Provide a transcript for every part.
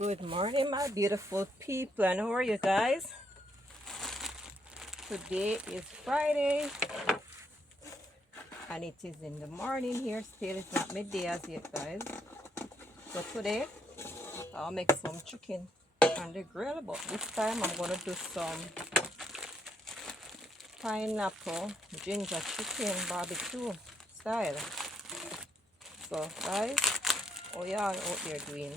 Good morning, my beautiful people, and how are you guys? Today is Friday, and it is in the morning here still. It's not midday as yet, guys. So today, I'll make some chicken on the grill, but this time I'm going to do some pineapple ginger chicken barbecue style. So, guys, how y'all out there doing?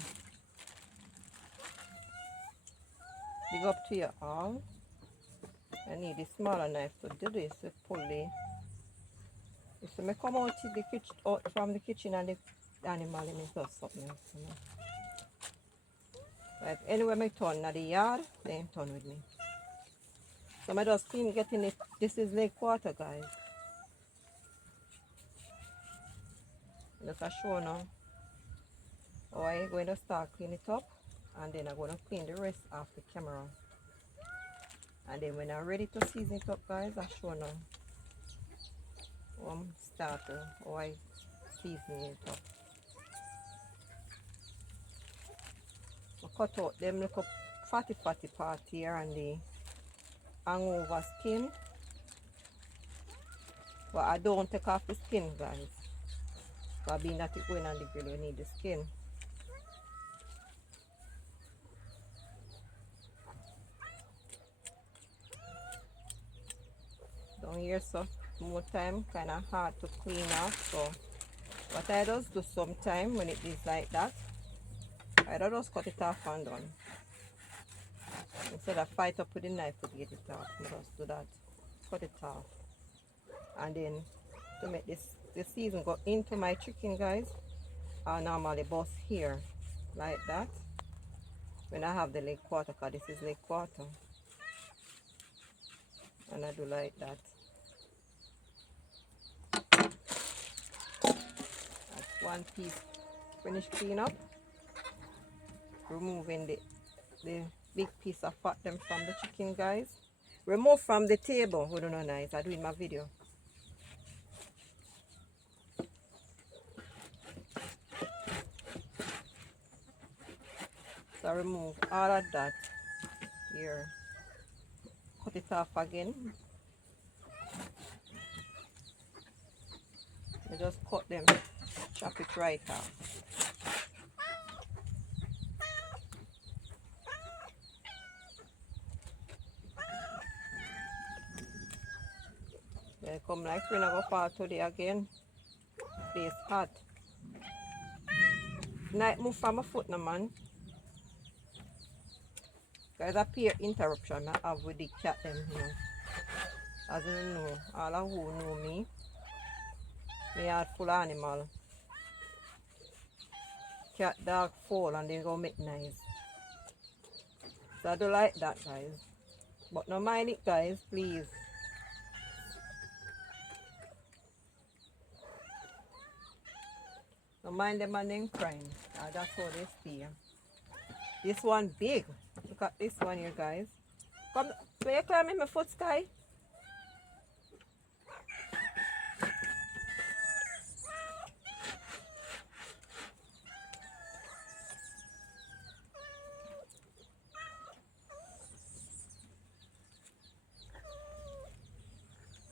Big up to you all. I need a smaller knife to do this, to pull the... So I come out, to the kitchen, out from the kitchen and the animal and it does something else, you know. Right, anyway, I turn at the yard, then turn with me. So I just clean getting it. This is lake water, guys. Just a show now. Oh, I'm going to start clean it up, and then I'm going to clean the rest off the camera. And then when I'm ready to season it up, guys, I show now. Starter, or I season it up. I cut out them little fatty part here and the hangover skin. But I don't take off the skin, guys. Because being that it going on the grill, we need the skin. Down here, so more time, kind of hard to clean off. So what I just do sometime when it is like that, I just cut it off and done. Instead of fight up with the knife to get it off, I just do that. Cut it off. And then to make the season go into my chicken, guys, I normally bust here like that when I have the lake water, because this is lake water. And I do like that. That's one piece finished clean up. Removing the big piece of fat them from the chicken, guys. Remove from the table. We don't know nice. I do in my video. So I remove all of that here. Cut it off again. I just cut them, chop it right off. Then come like we're not gonna fall today again. It's hot. Night move from my foot now, man. Guys, a peer interruption I have with the cat them, you know. As you know, all of who know me, me yard full of animal. Cat, dog, fall and they go make noise. So I do like that, guys. But no mind it, guys, please. No mind them and them crying. That's how they stay. This one big. Look at this one here, guys. Come, where you climbing my foot, Sky?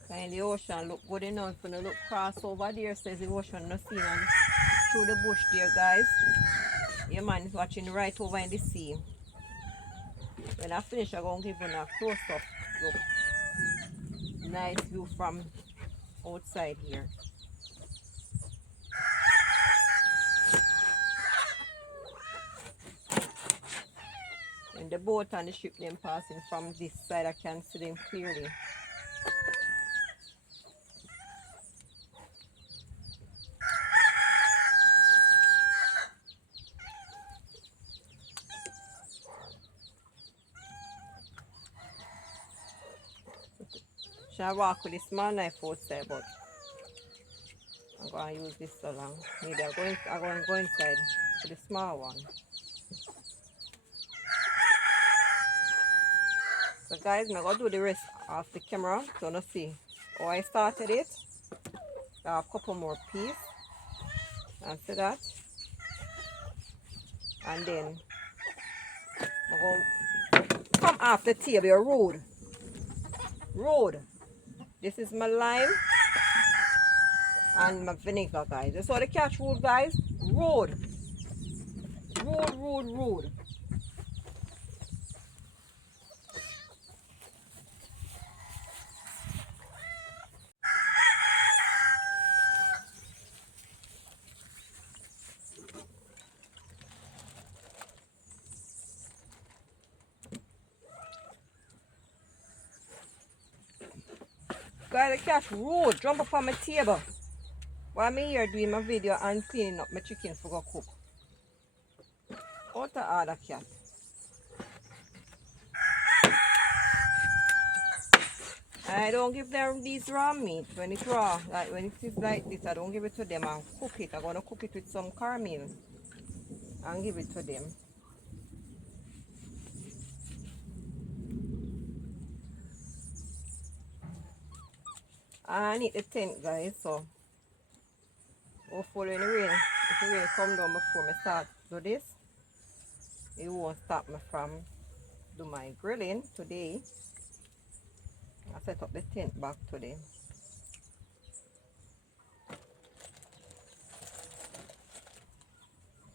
And the ocean look good enough. When you look cross over there, says the ocean no seen and through the bush there, guys. Your man is watching right over in the sea. When I finish, I'm going to give you a close-up look. Nice view from outside here. When the boat and the ship them passing from this side, I can see them clearly. I walk with a small knife outside, but I'm going to use this so long. Maybe I'm going to go inside with the small one. So guys, I'm going to do the rest of the camera. So you see how I started it. I have a couple more pieces. And see that. And then I'm going to come off the table. You're rude. Rude. This is my lime and my vinegar, guys. That's how they catch rude, guys. Rude. Rude, rude, rude. Guys, the catch rude. Jump up on my table. While I'm here doing my video and cleaning up my chicken for go cook. Out of order, cat. I don't give them these raw meat when it's raw. Like when it is like this, I don't give it to them and cook it. I'm gonna cook it with some caramel and give it to them. I need the tent, guys, so hopefully when if the rain come down before I start do this, it won't stop me from do my grilling today. I set up the tent back today.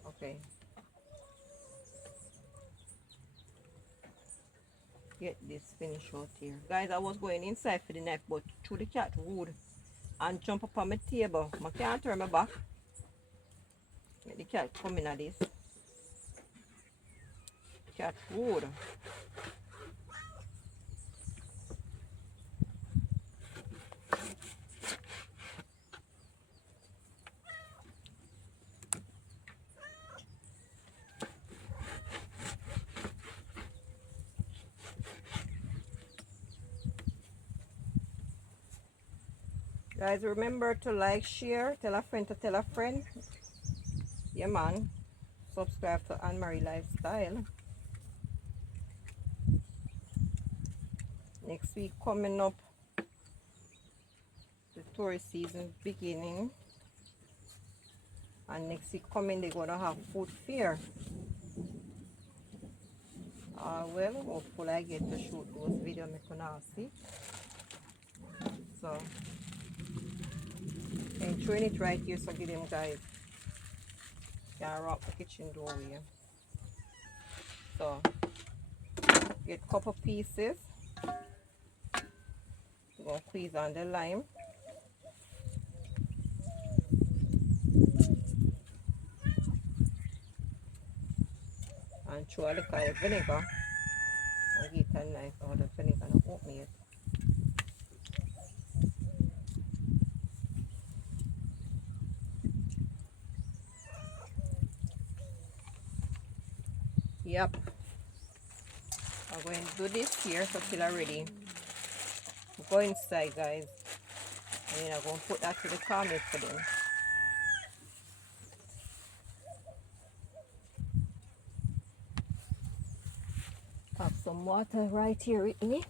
Okay. Get this finished out here. Guys, I was going inside for the knife, but through the cat rude and jump up on my table. I can't turn my back. Make the cat come in at this. Cat rude. Guys, remember to like, share, tell a friend to tell a friend. Yeah, man. Subscribe to Anne-Marie Lifestyle. Next week coming up, the tourist season beginning. And next week coming, they're going to have food fair. Well, hopefully I get to shoot those videos I can now see. So, enjoying it right here, so give them guys. Can wrap the kitchen doorway. So, get a couple pieces. We're going to squeeze on the lime. And throw a little of vinegar. And get a nice out of vinegar and open it. Yep. I'm going to do this here so till I'm ready. Go inside, guys. And then I'm going to put that to the caramel for them. Have some water right here with me.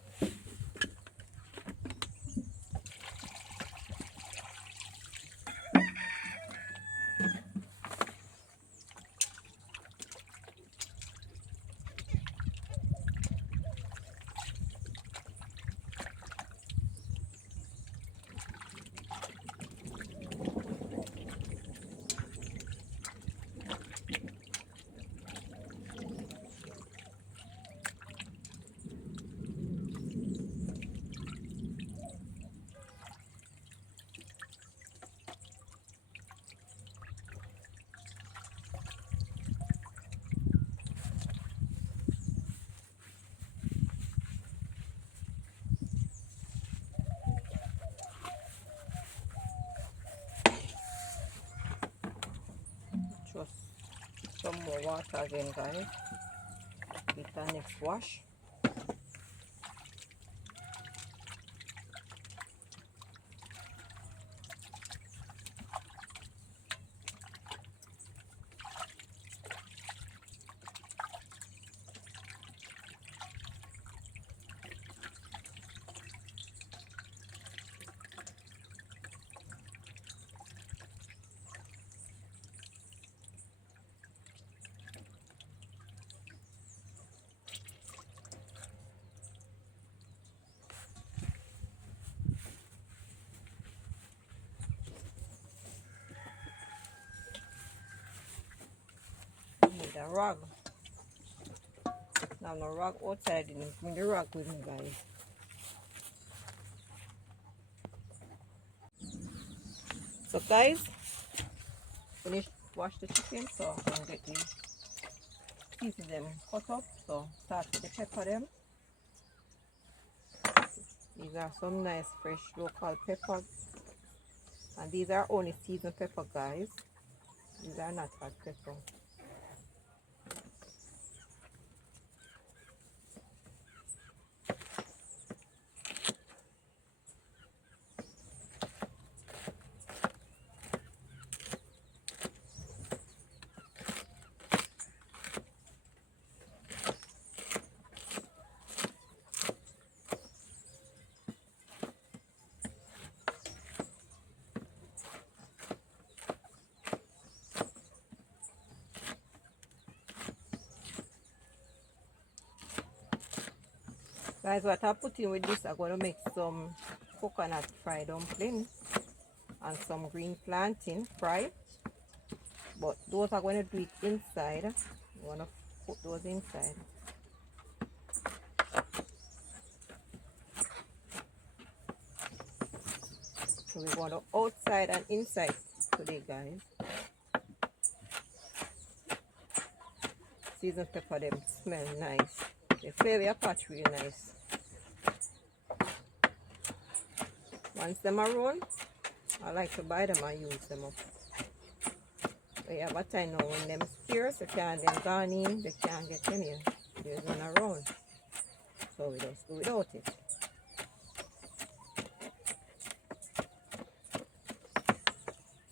Just some more water again, guys. With the next wash. need a rag. Now no rag outside, I didn't bring the rag with me, guys. So guys, finish wash the chicken, so I'm gonna get the pieces them cut up. So start with the pepper them. These are some nice fresh local peppers, and these are only seasoned pepper, guys. These are not hot pepper. Guys, what I'm putting with this, I'm going to make some coconut fried dumplings and some green plantain fried. But those are going to do it inside. I'm going to put those inside. So we're going to outside and inside today, guys. Seasoned pepper, them smell nice. They flavor apart real nice. Once them are round, I like to buy them and use them up. But you have a time now when them scarce, you can't them gone in, they can't get them here. There's one around. So we just do without it.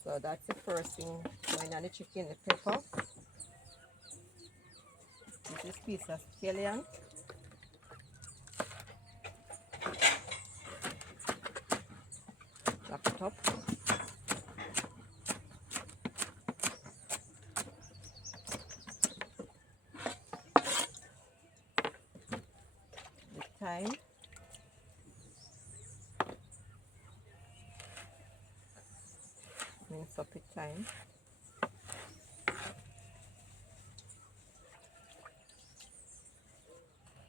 So that's the first thing going on the chicken, the pepper. This is a piece of scallion. Chop it up. The thyme. Mince up the thyme.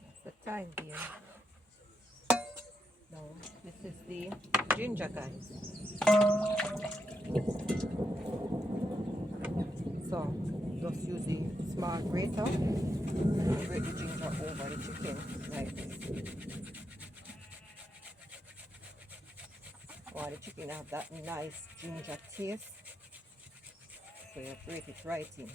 That's the thyme here. Now this is the ginger, guys. So just use the small grater and grate the ginger over the chicken like this. Or the chicken have that nice ginger taste. So you grate it right in.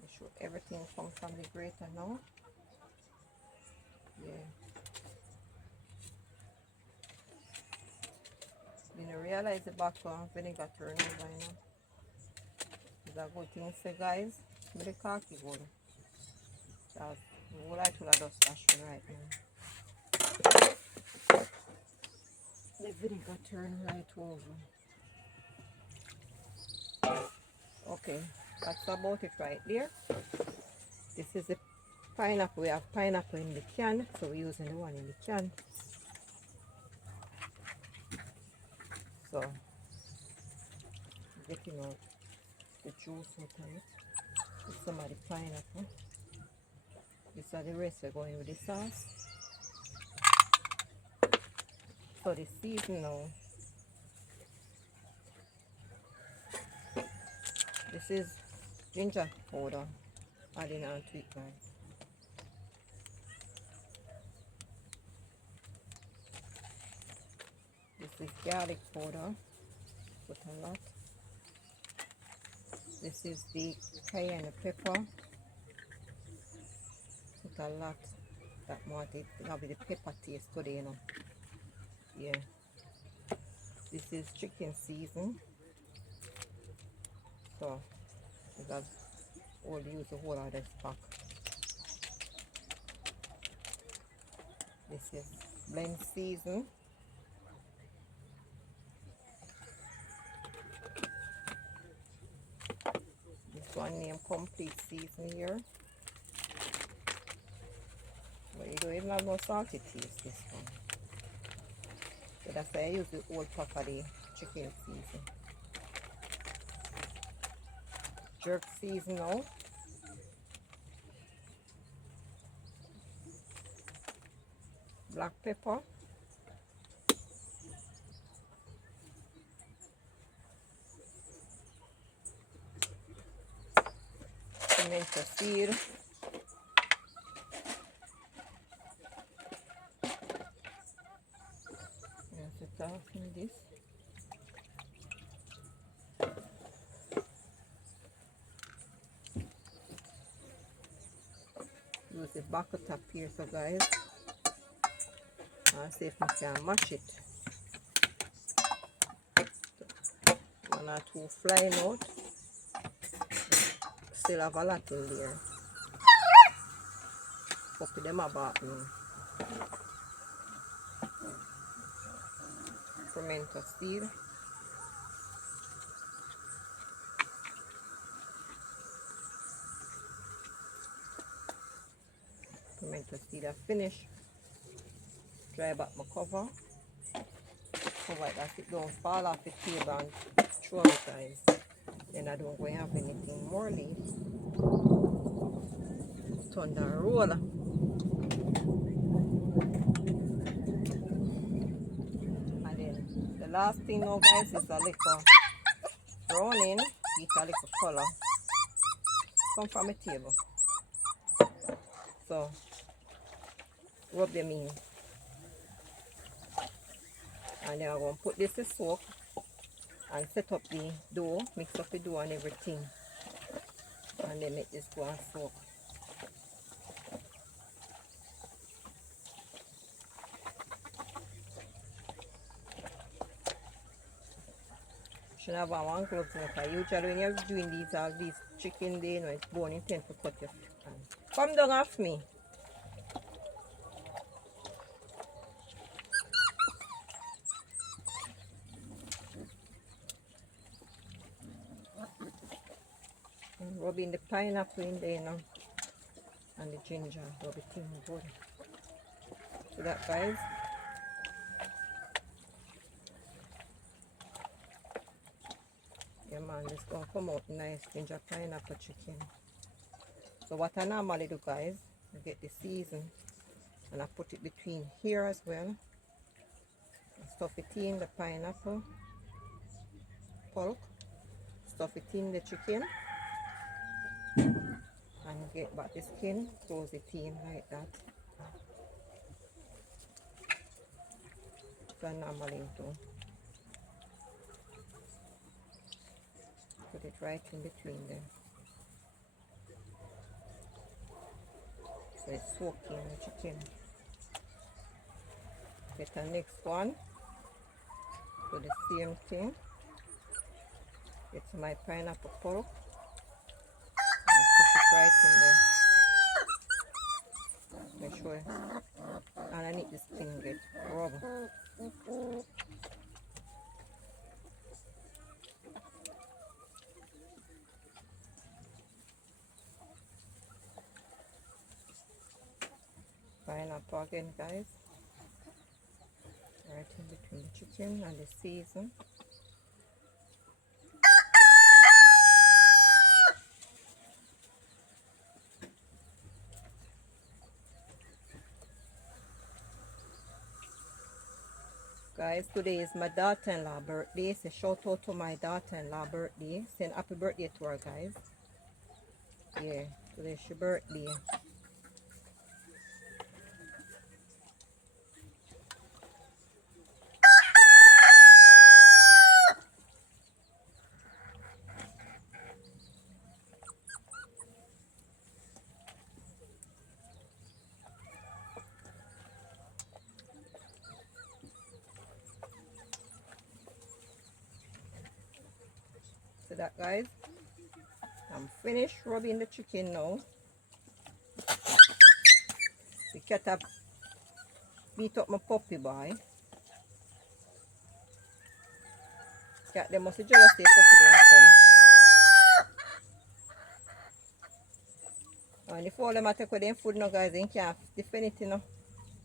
Make sure everything comes from the grater now. Yeah. Didn't realize the bottle vinegar turn over, you know. It's a good thing, say guys. But the khaki good. That's what I told her just ashing right now. The vinegar turn right over. Okay, that's about it right there. This is the pineapple. We have pineapple in the can, so we're using the one in the can. So, getting out the juice out of it with some of the pineapple. These are the rest we're going with the sauce. So the season now. This is ginger powder adding on to it, guys. This is garlic powder, put a lot. This is the cayenne pepper, put a lot. That want it to have the pepper taste today, you know. Yeah. This is chicken season. So because we'll use the whole of this pack. This is blend season. This one named complete season here. But you don't even have no salty taste this one. So that's why I use the old pot for the chicken season. Jerk season now. Black pepper. Pimento seed. Yes, in this. Use the bucket top here, so guys. I'll see if I can mash it. One or two flying out. Still have a lot in there. Copy them about me. Pimento seed. Pimento seed I finished. Dry back my cover. Cover it as it don't fall off the table and throw it, guys. Then I don't go and have anything more leaf. Turn the roller. And then the last thing now, guys, is a little browning. Get a little color. Come from a table. So rub them in. And then I'm going to put this to soak and set up the dough, mix up the dough and everything. And then make this go and soak. Should have one glove because usually when you're doing all these chicken day, you know, it's bone, you tend to cut your hand. Come down off me. And rubbing the pineapple in there now. And the ginger, rub it in good. So that, guys. Yeah man, this gonna come out nice ginger pineapple chicken. So what I normally do, guys, I get the season and I put it between here as well. Stuff it in the pineapple pulp, stuff it in the chicken and get back the skin, close it in like that. So I normally do. Put it right in between them. So it's soaking the chicken. Get the next one. Do the same thing. Get my pineapple pulp and push it right in there. Make sure underneath the skin get rub. Pineapple again, guys. Right in between the chicken and the season. Guys, today is my daughter-in-law birthday. So shout out to my daughter-in-law birthday. Send happy birthday to her, guys. Yeah, today's her birthday. So that, guys, I'm finished rubbing the chicken now. The cat have beat up my puppy boy. Cat, they must just say puppy didn't come. And if all them a take with them food now guys, they can't defend it, you know.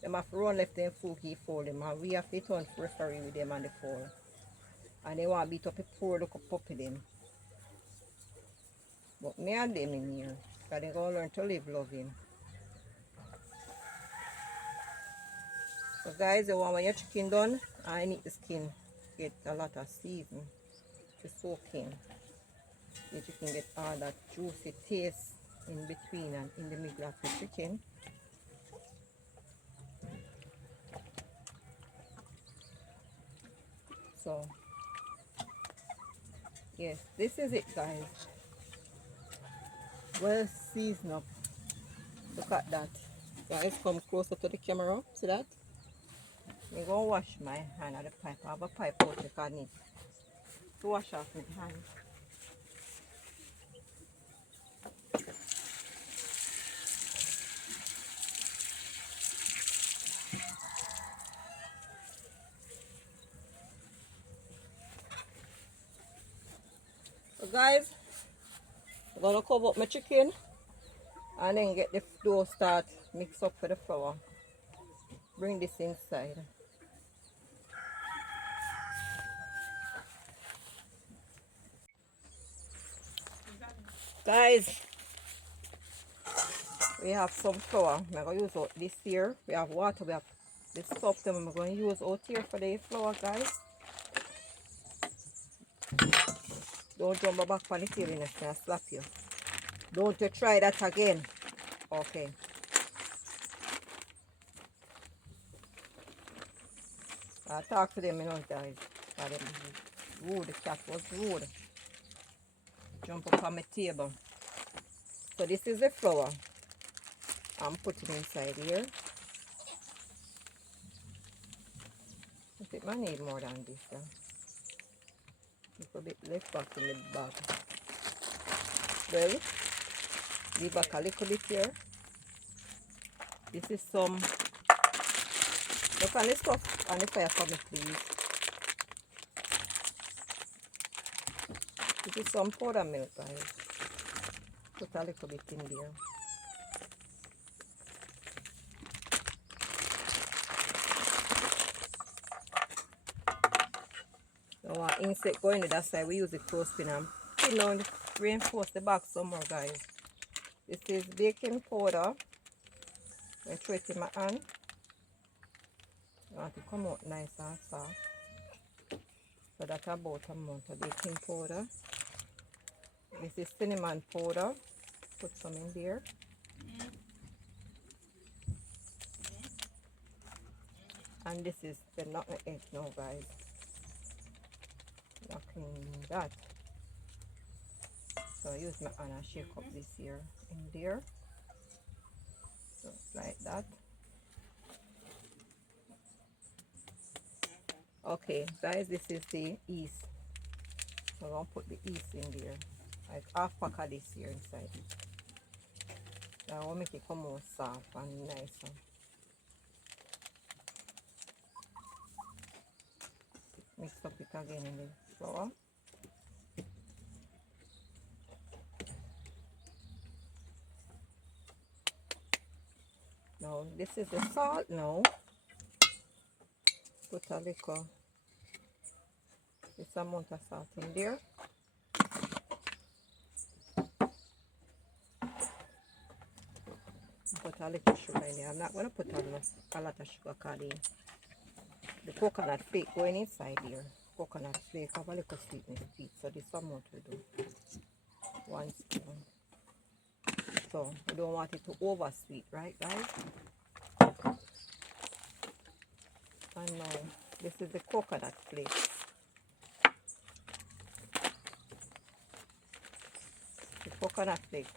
Them have to run left them food keep fall them, and we have to turn referee with them and the fall. And they want to beat up a poor little puppy them. But me and them in here, because they gonna learn to live loving. So guys, you want when your chicken done, I need the skin get a lot of season to soak in. The chicken get all that juicy taste in between and in the middle of the chicken. So yes, this is it guys. Well seasoned up. Look at that. Guys, come closer to the camera. See that? I'm going to wash my hand at the pipe. I have a pipe out if I need to wash off my hand. So guys, I'm going to cover up my chicken and then get the dough start mix up with the flour. Bring this inside. Guys, we have some flour. I'm going to use out this here. We have water. We have this stuff that I'm going to use out here for the flour, guys. Don't jump back on the table and I'll slap you. Don't you try that again. Okay. I talk to them, you know, guys. Rude. The cat was rude. Jump up on my table. So this is the flour. I'm putting inside here. I think I need more than this. A little bit left back in the bag. Well, leave back a little bit here. This is some. Look on the stuff on the fire for me, please. This is some powder milk, guys. Put a little bit in there. So our insect going to that side, we use the clothespin and pin on, reinforce the back some more, guys. This is baking powder. I throw it in my hand. I want to come out nice and soft. So that's about amount of baking powder. This is cinnamon powder. Put some in there. And this is the nutmeg egg now, guys. Knocking that. So I use my hand and shake up this here in there. So like that. Okay, guys, this is the yeast. So I'm gonna put the yeast in there. Like half pack of this here inside. That will make it come more soft and nice. Mix up it again in the flour. Now this is the salt now. Put a little this amount of salt in there. Put a little sugar in there. I'm not going to put a lot of sugar because the coconut flake going inside here. Coconut flake have a little sweetness to it. So this amount we do. 1 spoon. So we don't want it to over sweet, right guys? And now this is the coconut flake. The coconut flake.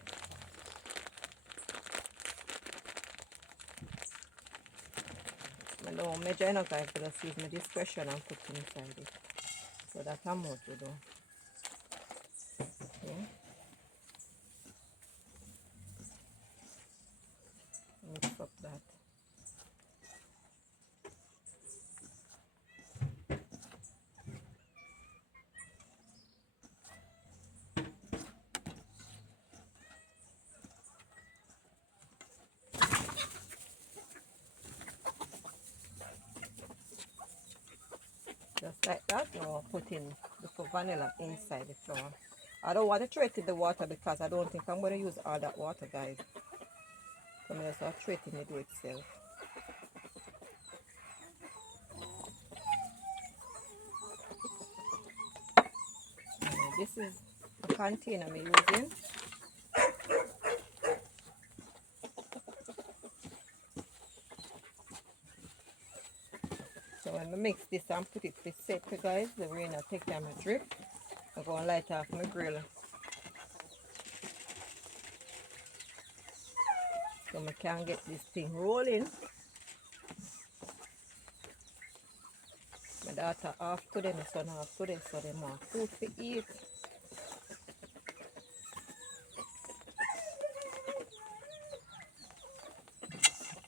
I don't measure enough, guys, but just use my discretion and put it inside it. So that's how much to do. Okay. Mix up that. like that, or put in the vanilla inside the flour. I don't want to throw it in the water because I don't think I'm going to use all that water, guys. So I'm just going to throw it in the dough itself. This is the container I'm using. So when I mix this and put it to set, guys, the rain I take time to drip. I'm going to light off my grill. So I can get this thing rolling. My daughter off today, my son off today, so they want food to eat.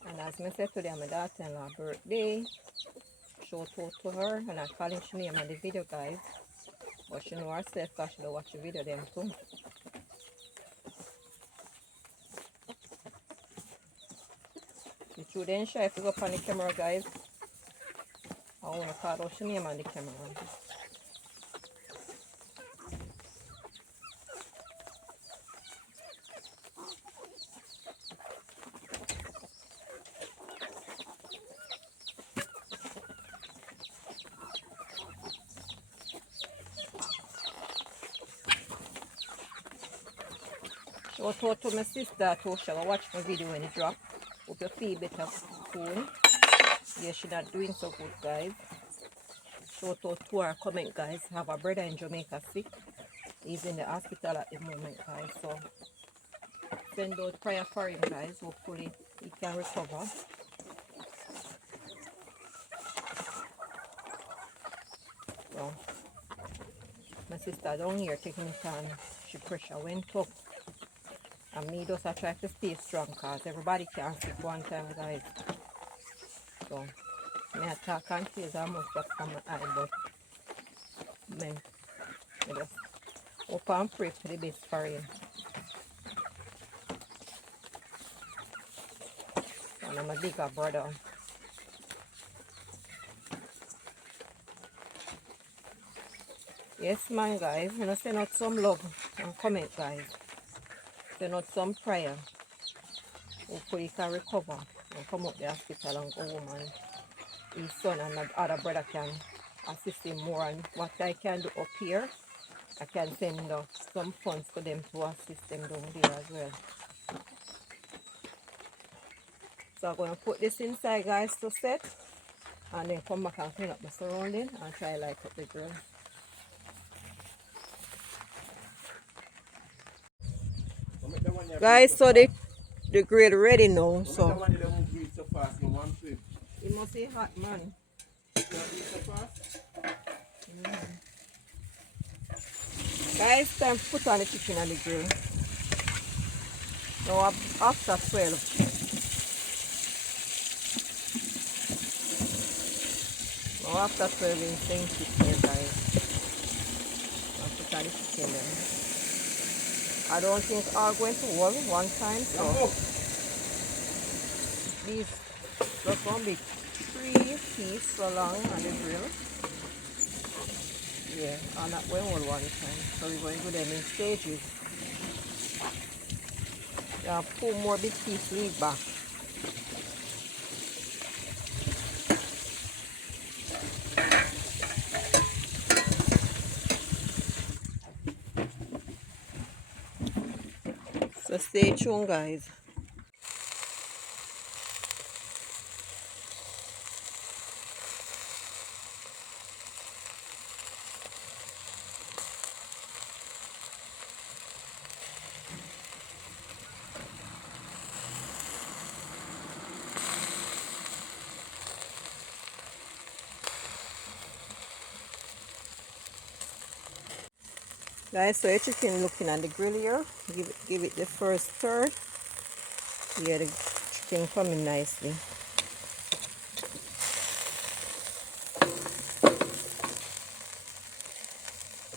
And as I said today, my daughter-in-law's birthday. Shout out to her, and I call him she name on the video, guys. But she know herself because she don't watch the video them too. The children shy if you go up on the camera, guys. I want to call out she name on the camera. Shout out to my sister too. She will watch my video when it drop. Hope you feel better soon. Yeah, she's not doing so good, guys. Shout out to her comment, guys. I have a brother in Jamaica sick. He's in the hospital at the moment, guys. So send out prayer for him, guys. Hopefully he can recover. So my sister down here taking it on. She pressure went up. And me just I try to stay strong because everybody can't sick one time, guys. So me attack and tears almost just from my eye, but man, I just hope and pray for the best for him. And I'm a bigger brother. Yes, man, guys. I'm going to send out some love and comment, guys. Send out some prayer. Hopefully he can recover and come out the hospital and go home, and his son and my other brother can assist him more. And what I can do up here, I can send some funds for them to assist them down there as well. So I'm going to put this inside, guys, to set, and then come back and clean up the surrounding and try light up the grill. Guys, so the grill ready now. So it must be hot, man. Guys, time to put on the chicken on the grill. Now after 12. Now after 12 in same chicken, guys. I'll put on the chicken then. I don't think I'm going to work one time, so these just going to be 3 pieces so long on the grill. Yeah, I'm not going to hold one time, so we're going to do them in stages. Yeah, pull more big piece leave back. So stay tuned, guys. Guys, so your chicken looking on the grill here. Give it the first stir. Yeah, the chicken coming nicely.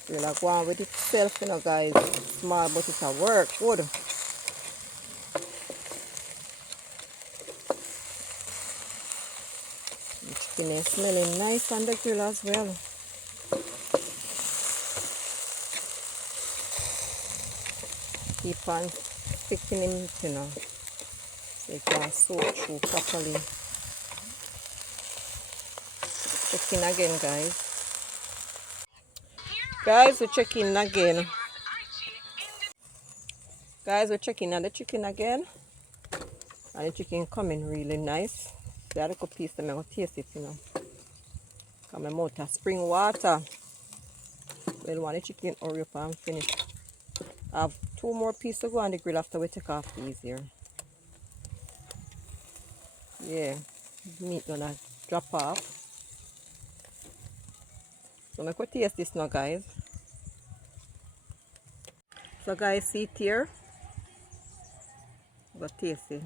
Feel like one with itself, you know, guys. It's small, but it's a work good. The chicken is smelling nice on the grill as well. Keep on sticking him, you know, so it can soak through properly. Checking again, guys. Guys, we're checking again. Guys, we're checking on the chicken again. And the chicken coming really nice. The other piece, I'm going to taste it, you know. Come out of spring water. Well, want the chicken hurry up and finish. I have 2 more pieces to go on the grill after we take off these here. Yeah, meat gonna drop off. So I'm going to taste this now, guys. So guys, see it here. I'm going to taste it.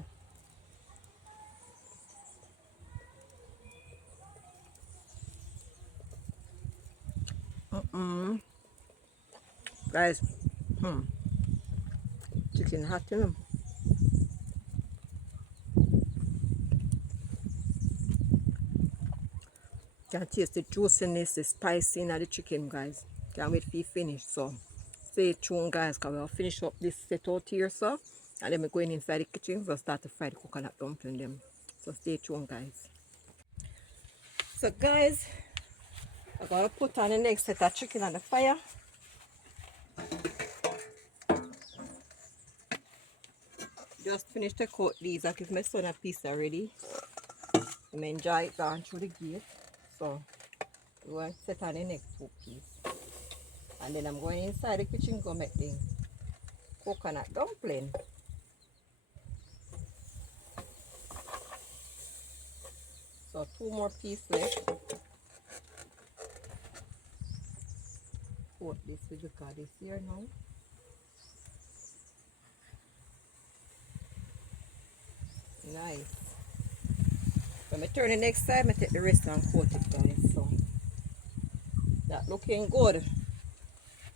Guys, chicken hot, you know. Can taste the juiciness, the spicy in the chicken, guys. Can't wait for you finish. So stay tuned, guys, because we'll finish up this set out here, so. And then we're going inside the kitchen. We'll start to fry the coconut dumpling them. So stay tuned, guys. So guys, I'm going to put on the next set of chicken on the fire. Just finished to coat these. I give my son a piece already. I enjoy it down through the gate. So we're going to set on the next 2 pieces. And then I'm going inside the kitchen to make the coconut dumpling. So 2 more pieces left. Coat this with the this here now. Nice. When I turn the next side, I take the rest and coat it, guys. So that looking good.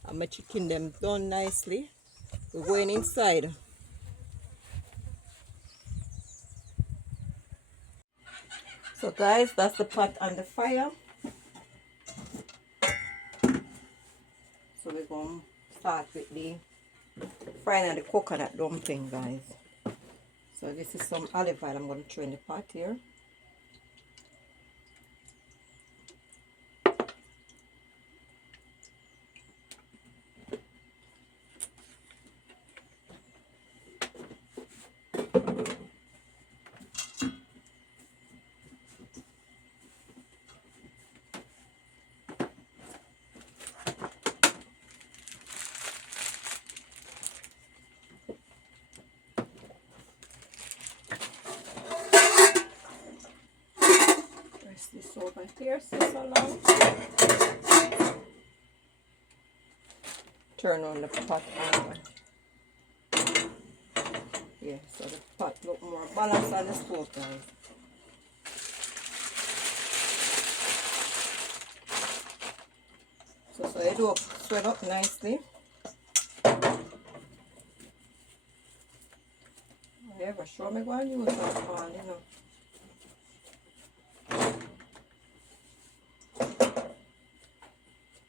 And my chicken them done nicely. We're going inside. So guys, that's the pot on the fire. So we're going to start with the frying of the coconut dumpling, guys. So this is some olive oil I'm going to throw in the pot here. This over here so long. Turn on the pot on. Yeah, so the pot look more balanced on the stove, guys. So it will spread up nicely. I ever show me going to use that pan, you know.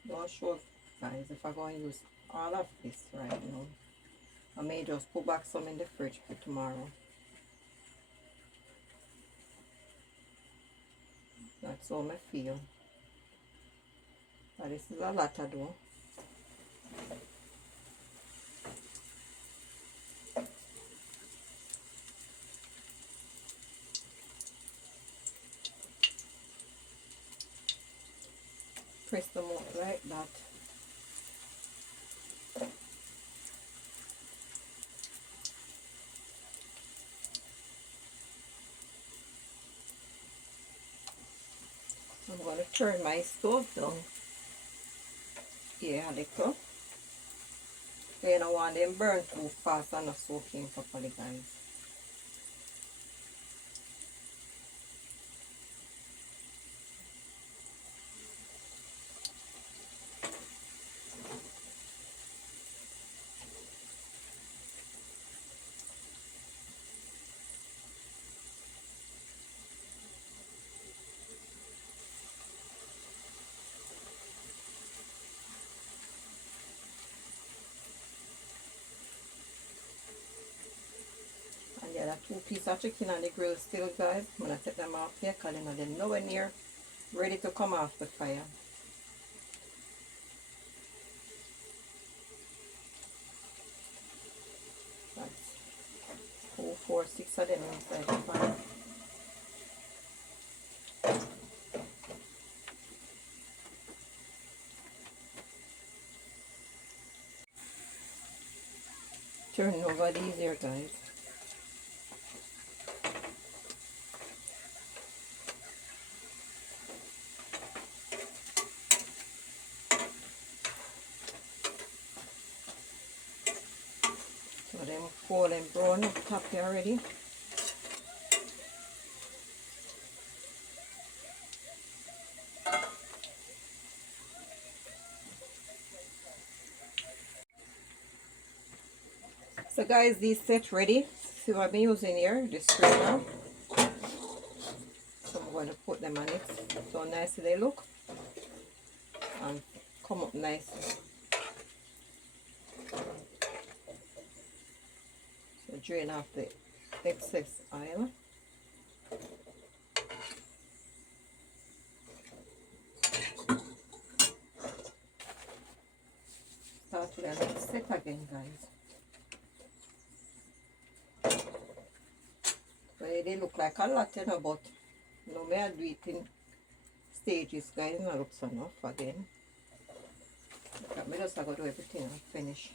Don't show, guys, if I'm going to use all of this right now. I may just put back some in the fridge for tomorrow. That's how I feel. But this is a lot to do. Press them out like that. I'm going to turn my stove down here a little. You don't want them burn too fast and not soaking properly, guys. 2 pieces of chicken on the grill still, guys. I'm going to take them off here because they're nowhere near ready to come off the fire. That's 4, 4, 6 of them inside the fire. Turn over these here, guys. So them golden brown up top here already. So guys, these set ready. See what I'm using here, the strainer. So I'm going to put them on it. So nice they look. And come up nicely. So drain off the excess oil. Start with a little set again, guys. They look like a lot, you know, but you know, I do it in stages, guys. It looks enough again. I just have to do everything and finish.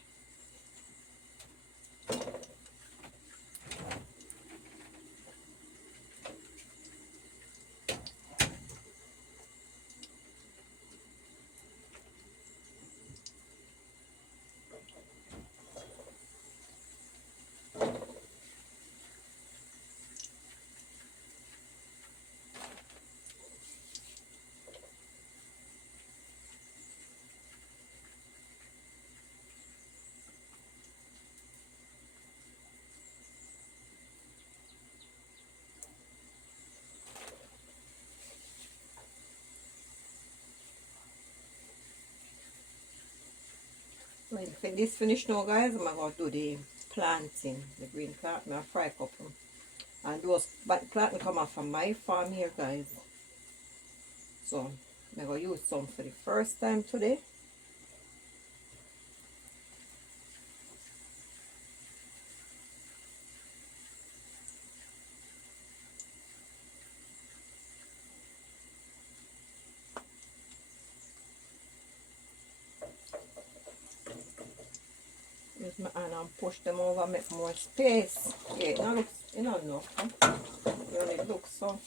When this finished now, guys, I'm going to do the plantain, the green plantain. I fry a couple. And those plantain come off from my farm here, guys. So I'm going to use some for the first time today. Use my hand and push them over, make more space. Yeah, it don't look, it don't know. Huh? It only looks so.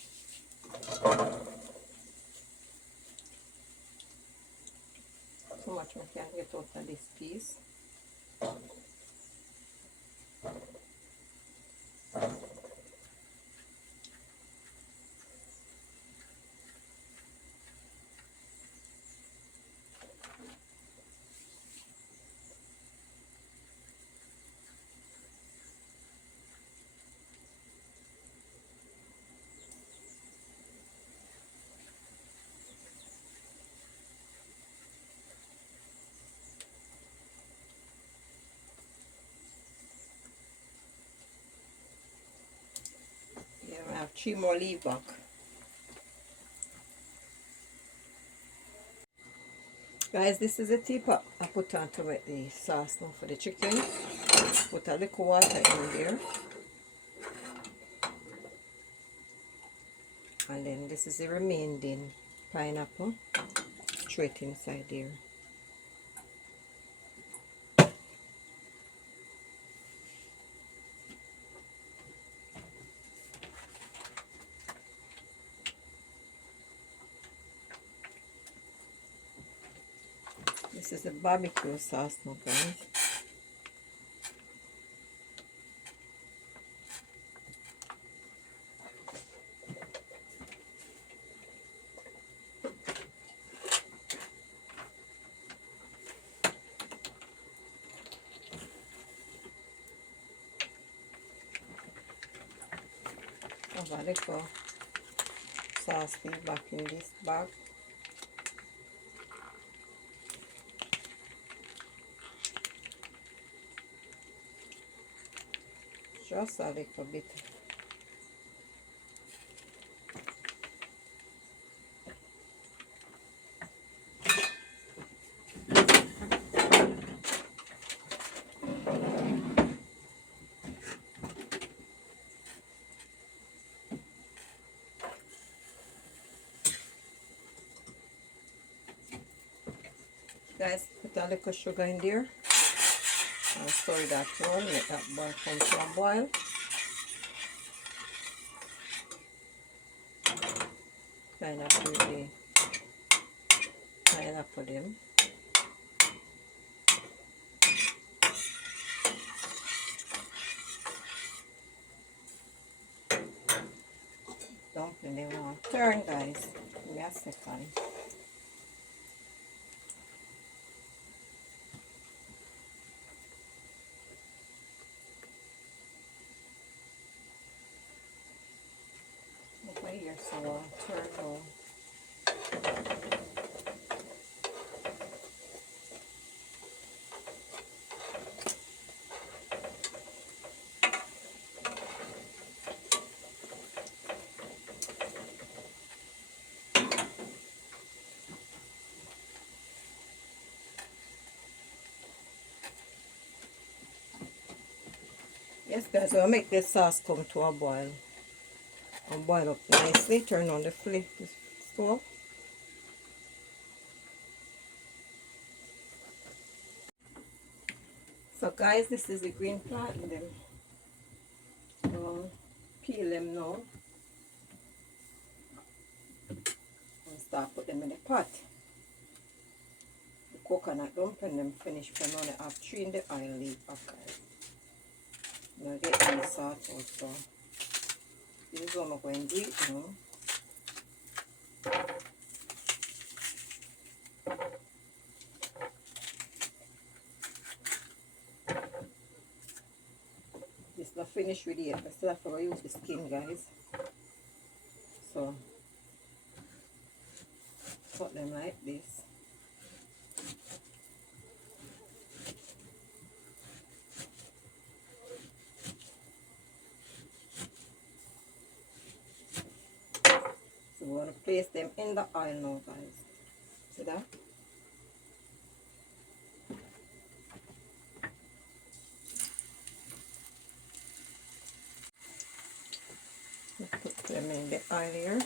So much I can get out of this piece. Yeah, I have 3 more leave back. Guys, this is a teapot I put on to make the sauce now for the chicken. Put a little water in there. And then this is the remaining pineapple. Throw it inside there. This is the barbecue sauce now, guys. Have a little sauce back in this bag. Just a little bit. Guys, put a little sugar in there and stir that one. Let that boil come to a boil. Kind of put the pineapple them. Dumpling they want turn, guys. Give me a second. Over here, so I'll turn on. Yes, guys, I'll make this sauce come to a boil and boil up nicely. Turn on the stove. So, guys, this is the green plantain. Them. Peel them now and start put them in the pot. The coconut dumpling them finish, but now I have 3 in the oil leaf. Okay. Now get these salt out, so this is what I'm going to do it now. This is not finished with it, I still have to use the skin, guys. So cut them like this. So we're going to place them in the oil now, guys. See that? Put them in the oil here.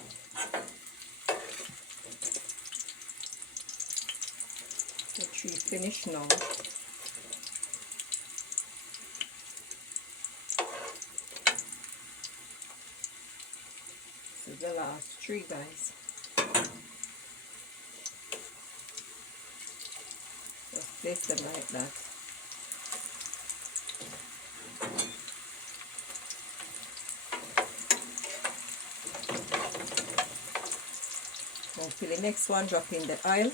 The 3 finished now. This is the last 3, guys. Just place them like that. Until the next one, drop in the oil.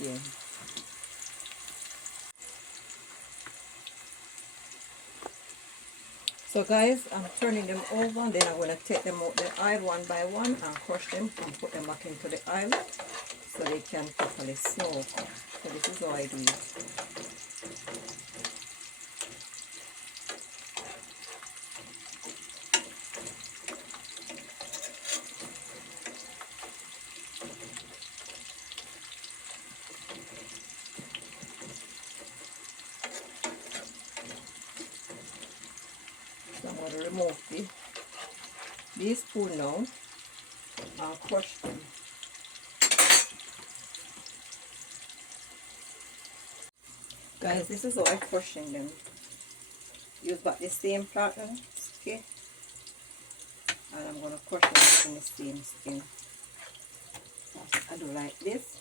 Yeah. So guys, I'm turning them over, and then I'm going to take them out the oil one by one and crush them and put them back into the oil so they can properly soak. So this is how I do it. So I'm going to remove the spoon now and crush them. Guys, this is how I'm crushing them. Use back the same plantain, okay? And I'm going to crush them in the same skin. I do like this.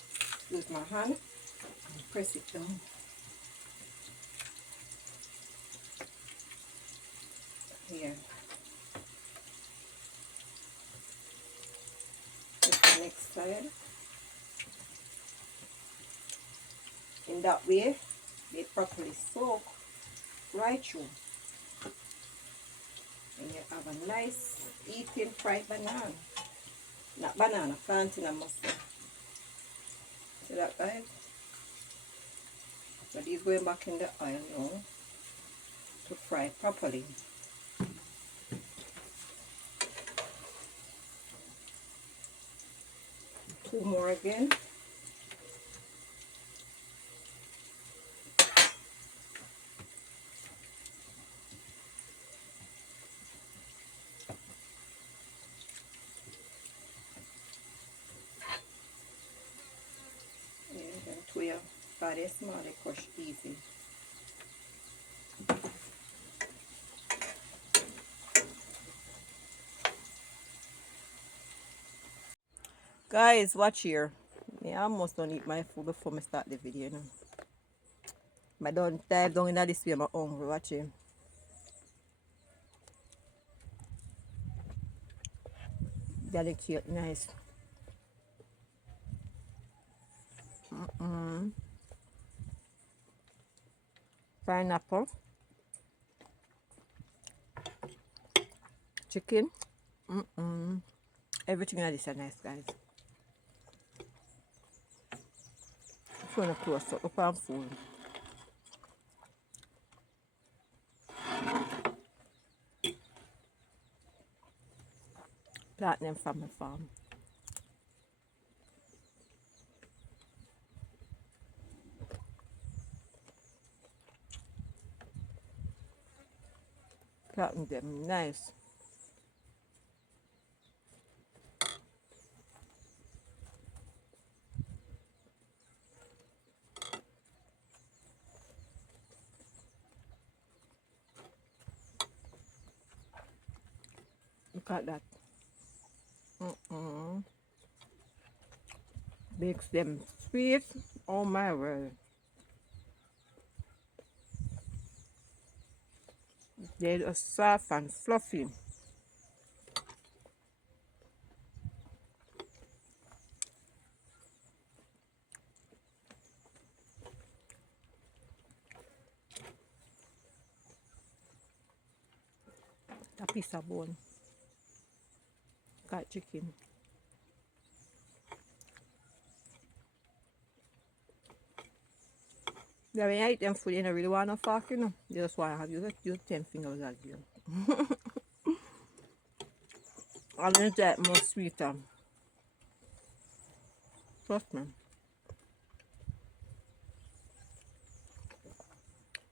Use my hand and press it down. Here. Just the next side. In that way, they properly soak right through. And you have a nice eating fried banana. Not banana, plantain and mustard. See that, guys? So these going back in the oil now to fry properly. Two more again. And then 12. because they're small, they crush easy. Guys, watch here. I almost don't eat my food before I start the video. You know? I don't dive down in this way, I'm hungry. Watch here. Delicate, nice. Pineapple, chicken, everything like this is nice, guys. Just want to close up on food. Plant them from my farm. Planting them nice. Look at that. Makes them sweet. Oh my word. They're soft and fluffy. A piece of bone. Got chicken. Yeah, when you eat them food, you don't really want no fork, you know. You just want to have your 10 fingers as you. And it's that more sweeter. Trust me.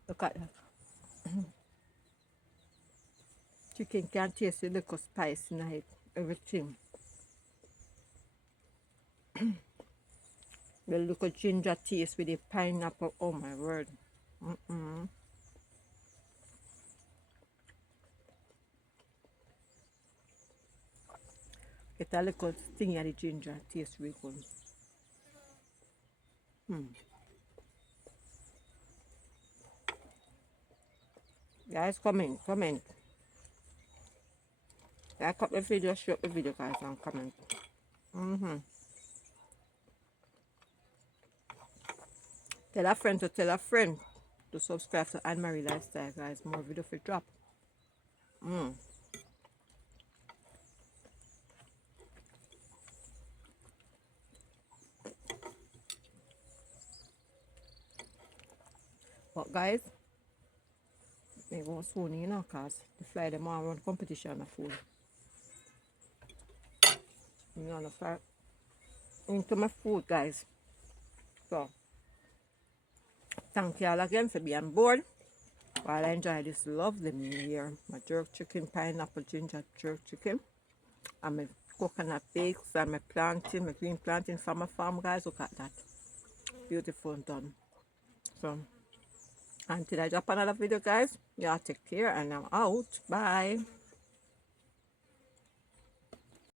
Look at that. Chicken can taste a little spice in it, everything. The little ginger taste with the pineapple, oh my word. Get a little sting of the ginger, tastes really good. Guys, comment. Like up the video, share up the video, guys, and comment. Tell a friend to tell a friend to subscribe to Anne-Marie Lifestyle, guys. More video for drop. But guys, they go soon, you know, because the fly them all run competition of food. You know, the fly into my food, guys. So, thank you all again for being on board while I enjoy this lovely meal here. My jerk chicken, pineapple, ginger jerk chicken, and my coconut bakes, and my plantain, my green plantain from my farm, guys. Look at that. Beautiful and done. So, until I drop another video, guys, y'all take care, and I'm out. Bye.